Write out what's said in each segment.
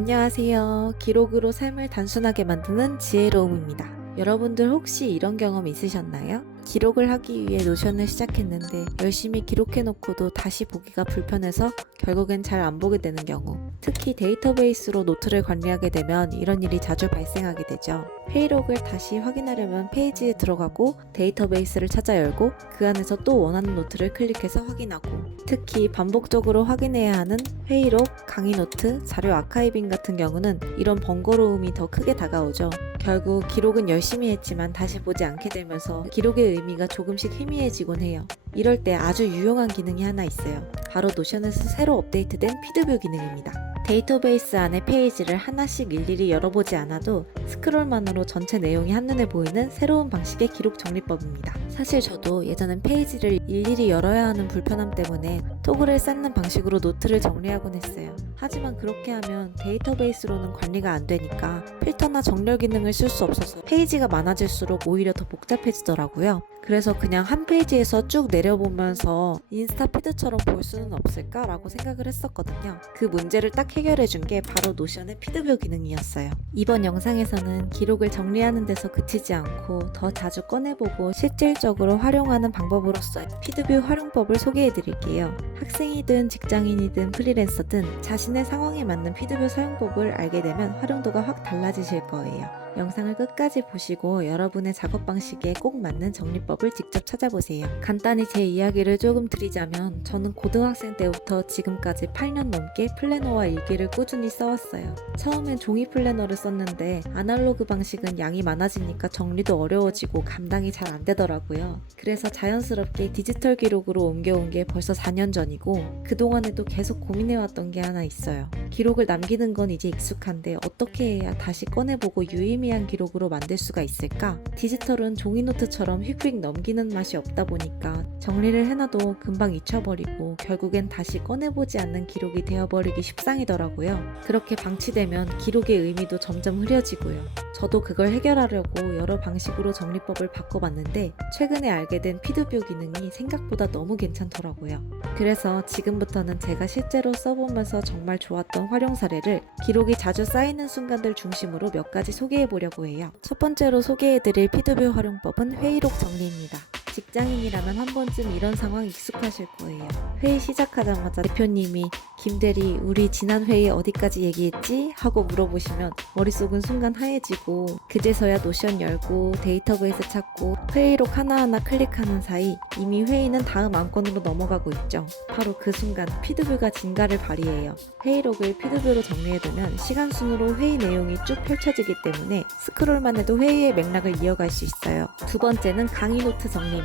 안녕하세요. 기록으로 삶을 단순하게 만드는 지혜로움입니다. 여러분들 혹시 이런 경험 있으셨나요? 기록을 하기 위해 노션을 시작했는데 열심히 기록해놓고도 다시 보기가 불편해서 결국엔 잘 안 보게 되는 경우. 특히 데이터베이스로 노트를 관리하게 되면 이런 일이 자주 발생하게 되죠. 회의록을 다시 확인하려면 페이지에 들어가고 데이터베이스를 찾아 열고 그 안에서 또 원하는 노트를 클릭해서 확인하고, 특히 반복적으로 확인해야 하는 회의록, 강의 노트, 자료 아카이빙 같은 경우는 이런 번거로움이 더 크게 다가오죠. 결국 기록은 열심히 했지만 다시 보지 않게 되면서 기록의 의미가 조금씩 희미해지곤 해요. 이럴 때 아주 유용한 기능이 하나 있어요. 바로 노션에서 새로 업데이트된 피드뷰 기능입니다. 데이터베이스 안의 페이지를 하나씩 일일이 열어보지 않아도 스크롤만으로 전체 내용이 한눈에 보이는 새로운 방식의 기록 정리법입니다. 사실 저도 예전엔 페이지를 일일이 열어야 하는 불편함 때문에 토글을 쌓는 방식으로 노트를 정리하곤 했어요. 하지만 그렇게 하면 데이터베이스로는 관리가 안 되니까 필터나 정렬 기능을 쓸 수 없어서 페이지가 많아질수록 오히려 더 복잡해지더라고요. 그래서 그냥 한 페이지에서 쭉 내려보면서 인스타 피드처럼 볼 수는 없을까라고 생각을 했었거든요. 그 문제를 딱 해결해준 게 바로 노션의 피드뷰 기능이었어요. 이번 영상에서는 기록을 정리하는 데서 그치지 않고 더 자주 꺼내보고 실질적으로 활용하는 방법으로서 피드뷰 활용법을 소개해드릴게요. 학생이든 직장인이든 프리랜서든 자신의 상황에 맞는 피드뷰 사용법을 알게 되면 활용도가 확 달라지실 거예요. 영상을 끝까지 보시고 여러분의 작업 방식에 꼭 맞는 정리법을 직접 찾아보세요. 간단히 제 이야기를 조금 드리자면, 저는 고등학생 때부터 지금까지 8년 넘게 플래너와 일기를 꾸준히 써왔어요. 처음엔 종이 플래너를 썼는데 아날로그 방식은 양이 많아지니까 정리도 어려워지고 감당이 잘 안 되더라고요. 그래서 자연스럽게 디지털 기록으로 옮겨온 게 벌써 4년 전이고, 그동안에도 계속 고민해왔던 게 하나 있어요. 기록을 남기는 건 이제 익숙한데 어떻게 해야 다시 꺼내보고 유의미한 기록으로 만들 수가 있을까? 디지털은 종이 노트처럼 휙휙 넘기는 맛이 없다 보니까 정리를 해놔도 금방 잊혀버리고 결국엔 다시 꺼내보지 않는 기록이 되어버리기 십상이더라고요. 그렇게 방치되면 기록의 의미도 점점 흐려지고요. 저도 그걸 해결하려고 여러 방식으로 정리법을 바꿔봤는데 최근에 알게 된 피드뷰 기능이 생각보다 너무 괜찮더라고요. 그래서 지금부터는 제가 실제로 써보면서 정말 좋았던 활용 사례를 기록이 자주 쌓이는 순간들 중심으로 몇 가지 소개해보려고 해요. 첫 번째로 소개해드릴 피드뷰 활용법은 회의록 정리입니다. 직장인이라면 한 번쯤 이런 상황 익숙하실 거예요. 회의 시작하자마자 대표님이 "김대리, 우리 지난 회의 어디까지 얘기했지?" 하고 물어보시면 머릿속은 순간 하얘지고 그제서야 노션 열고 데이터베이스 찾고 회의록 하나하나 클릭하는 사이 이미 회의는 다음 안건으로 넘어가고 있죠. 바로 그 순간 피드뷰가 진가를 발휘해요. 회의록을 피드뷰로 정리해두면 시간 순으로 회의 내용이 쭉 펼쳐지기 때문에 스크롤만 해도 회의의 맥락을 이어갈 수 있어요. 두 번째는 강의 노트 정리입니다.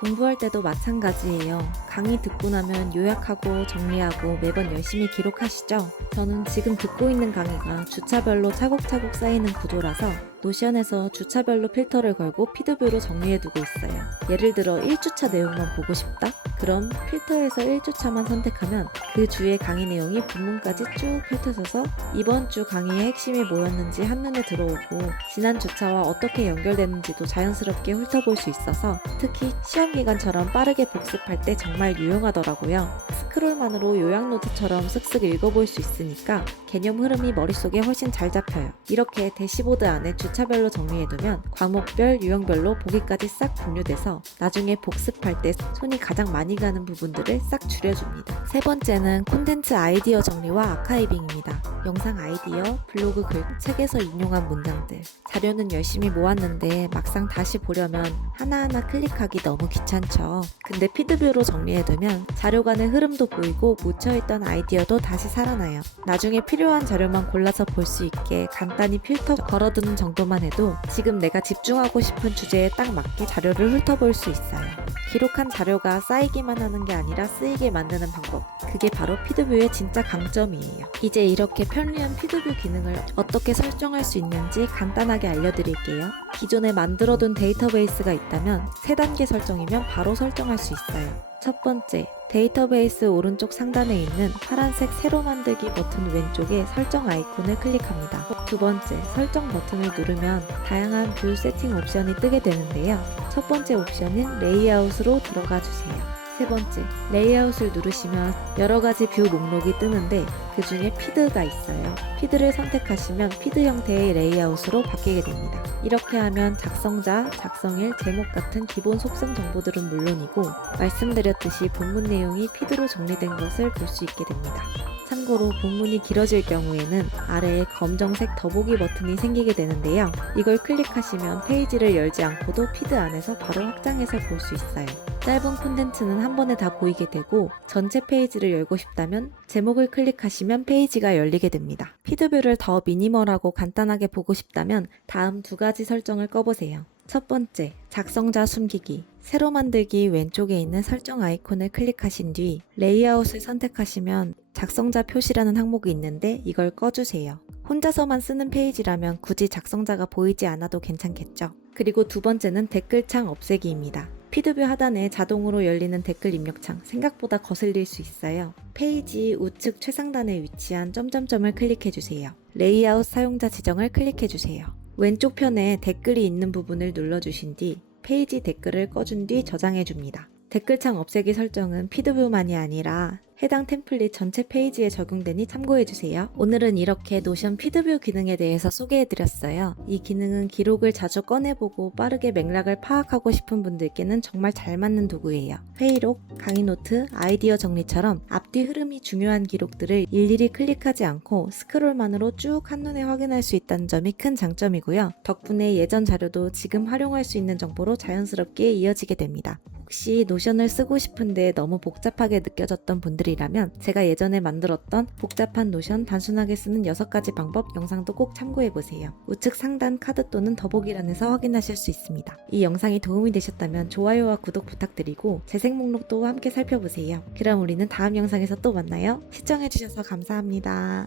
공부할 때도 마찬가지예요. 강의 듣고 나면 요약하고 정리하고 매번 열심히 기록하시죠? 저는 지금 듣고 있는 강의가 주차별로 차곡차곡 쌓이는 구조라서 노션에서 주차별로 필터를 걸고 피드뷰로 정리해두고 있어요. 예를 들어 1주차 내용만 보고 싶다? 그럼 필터에서 1주차만 선택하면 그 주의 강의 내용이 본문까지 쭉 펼쳐져서 이번 주 강의의 핵심이 뭐였는지 한눈에 들어오고 지난 주차와 어떻게 연결되는지도 자연스럽게 훑어볼 수 있어서 특히 시험 기간처럼 빠르게 복습할 때 정말 유용하더라고요. 스크롤만으로 요약 노트처럼 쓱쓱 읽어볼 수 있으니까 개념 흐름이 머릿속에 훨씬 잘 잡혀요. 이렇게 대시보드 안에 주차별로 정리해두면 과목별, 유형별로 보기까지 싹 분류돼서 나중에 복습할 때 손이 가장 많이 가는 부분들을 싹 줄여줍니다. 세 번째는 콘텐츠 아이디어 정리와 아카이빙입니다. 영상 아이디어, 블로그 글, 책에서 인용한 문장들. 자료는 열심히 모았는데 막상 다시 보려면 하나하나 클릭하기 너무 귀찮죠. 근데 피드뷰로 정리해두면 자료 간의 흐름도 보이고 묻혀있던 아이디어도 다시 살아나요. 나중에 필요한 자료만 골라서 볼 수 있게 간단히 필터 걸어두는 정도만 해도 지금 내가 집중하고 싶은 주제에 딱 맞게 자료를 훑어볼 수 있어요. 기록한 자료가 쌓이기만 하는 게 아니라 쓰이게 만드는 방법. 그게 바로 피드뷰의 진짜 강점이에요. 이제 이렇게 편리한 피드뷰 기능을 어떻게 설정할 수 있는지 간단하게 알려드릴게요. 기존에 만들어둔 데이터베이스가 있다면 3단계 설정이면 바로 설정할 수 있어요. 첫 번째, 데이터베이스 오른쪽 상단에 있는 파란색 새로 만들기 버튼 왼쪽에 설정 아이콘을 클릭합니다. 두 번째, 설정 버튼을 누르면 다양한 뷰 세팅 옵션이 뜨게 되는데요. 첫 번째 옵션은 레이아웃으로 들어가 주세요. 세 번째, 레이아웃을 누르시면 여러 가지 뷰 목록이 뜨는데 그 중에 피드가 있어요. 피드를 선택하시면 피드 형태의 레이아웃으로 바뀌게 됩니다. 이렇게 하면 작성자, 작성일, 제목 같은 기본 속성 정보들은 물론이고 말씀드렸듯이 본문 내용이 피드로 정리된 것을 볼 수 있게 됩니다. 참고로 본문이 길어질 경우에는 아래에 검정색 더보기 버튼이 생기게 되는데요. 이걸 클릭하시면 페이지를 열지 않고도 피드 안에서 바로 확장해서 볼 수 있어요. 짧은 콘텐츠는 한 번에 다 보이게 되고 전체 페이지를 열고 싶다면 제목을 클릭하시면 페이지가 열리게 됩니다. 피드뷰를 더 미니멀하고 간단하게 보고 싶다면 다음 두 가지 설정을 꺼보세요. 첫 번째, 작성자 숨기기. 새로 만들기 왼쪽에 있는 설정 아이콘을 클릭하신 뒤 레이아웃을 선택하시면 작성자 표시라는 항목이 있는데 이걸 꺼주세요. 혼자서만 쓰는 페이지라면 굳이 작성자가 보이지 않아도 괜찮겠죠. 그리고 두 번째는 댓글창 없애기입니다. 피드뷰 하단에 자동으로 열리는 댓글 입력창 생각보다 거슬릴 수 있어요. 페이지 우측 최상단에 위치한 점점점을 클릭해주세요. 레이아웃 사용자 지정을 클릭해주세요. 왼쪽 편에 댓글이 있는 부분을 눌러주신 뒤 페이지 댓글을 꺼준 뒤 저장해줍니다. 댓글창 없애기 설정은 피드뷰만이 아니라 해당 템플릿 전체 페이지에 적용되니 참고해주세요. 오늘은 이렇게 노션 피드뷰 기능에 대해서 소개해드렸어요. 이 기능은 기록을 자주 꺼내보고 빠르게 맥락을 파악하고 싶은 분들께는 정말 잘 맞는 도구예요. 회의록, 강의 노트, 아이디어 정리처럼 앞뒤 흐름이 중요한 기록들을 일일이 클릭하지 않고 스크롤만으로 쭉 한눈에 확인할 수 있다는 점이 큰 장점이고요. 덕분에 예전 자료도 지금 활용할 수 있는 정보로 자연스럽게 이어지게 됩니다. 혹시 노션을 쓰고 싶은데 너무 복잡하게 느껴졌던 분들이라면 제가 예전에 만들었던 복잡한 노션 단순하게 쓰는 6가지 방법 영상도 꼭 참고해보세요. 우측 상단 카드 또는 더보기란에서 확인하실 수 있습니다. 이 영상이 도움이 되셨다면 좋아요와 구독 부탁드리고 재생 목록도 함께 살펴보세요. 그럼 우리는 다음 영상에서 또 만나요. 시청해주셔서 감사합니다.